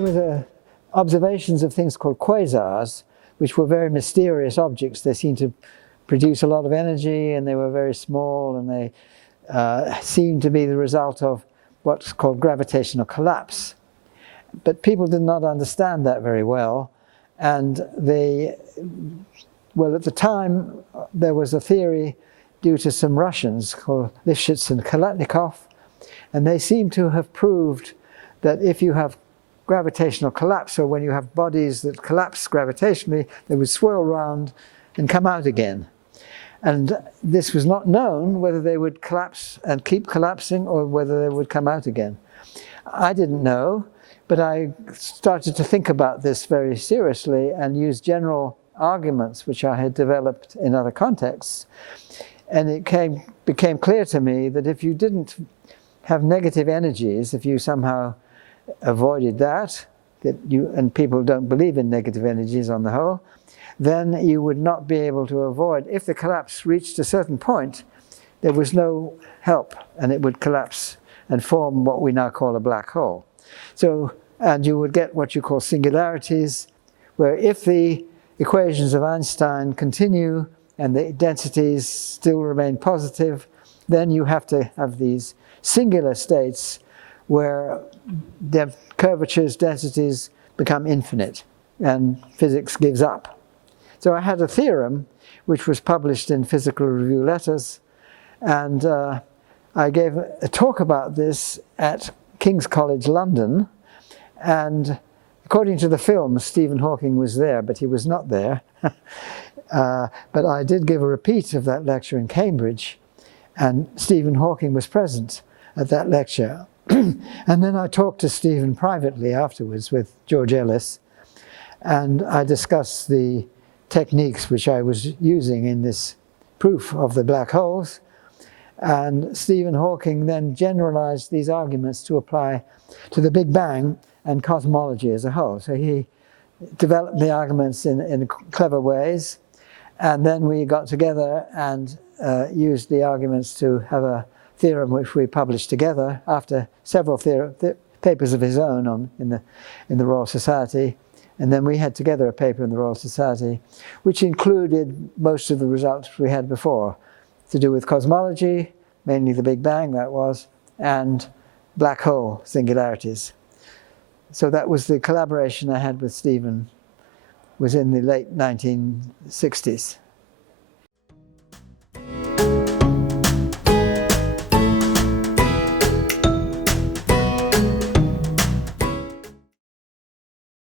there were observations of things called quasars, which were very mysterious objects. They seemed to produce a lot of energy, and they were very small, and they seemed to be the result of what's called gravitational collapse. But people did not understand that very well, and well, at the time, there was a theory due to some Russians called Lifshitz and Kalatnikov, and they seem to have proved that if you have gravitational collapse, or when you have bodies that collapse gravitationally, they would swirl around and come out again. And this was not known whether they would collapse and keep collapsing or whether they would come out again. I didn't know, but I started to think about this very seriously and use general arguments which I had developed in other contexts. And it became clear to me that if you didn't have negative energies, if you somehow avoided that and people don't believe in negative energies on the whole, then you would not be able to avoid, if the collapse reached a certain point, there was no help, and it would collapse and form what we now call a black hole. So, and you would get what you call singularities, where if the equations of Einstein continue and the densities still remain positive, then you have to have these singular states where the curvatures, densities become infinite, and physics gives up. So I had a theorem which was published in Physical Review Letters, and I gave a talk about this at King's College London, and according to the film, Stephen Hawking was there, but he was not there. But I did give a repeat of that lecture in Cambridge, and Stephen Hawking was present at that lecture. And then I talked to Stephen privately afterwards with George Ellis, and I discussed the techniques which I was using in this proof of the black holes. And Stephen Hawking then generalized these arguments to apply to the Big Bang and cosmology as a whole. So he developed the arguments in clever ways, and then we got together and used the arguments to have a theorem which we published together after several papers of his own in the Royal Society. And then we had together a paper in the Royal Society, which included most of the results we had before, to do with cosmology, mainly the Big Bang that was, and black hole singularities. So that was the collaboration I had with Stephen, was in the late 1960s.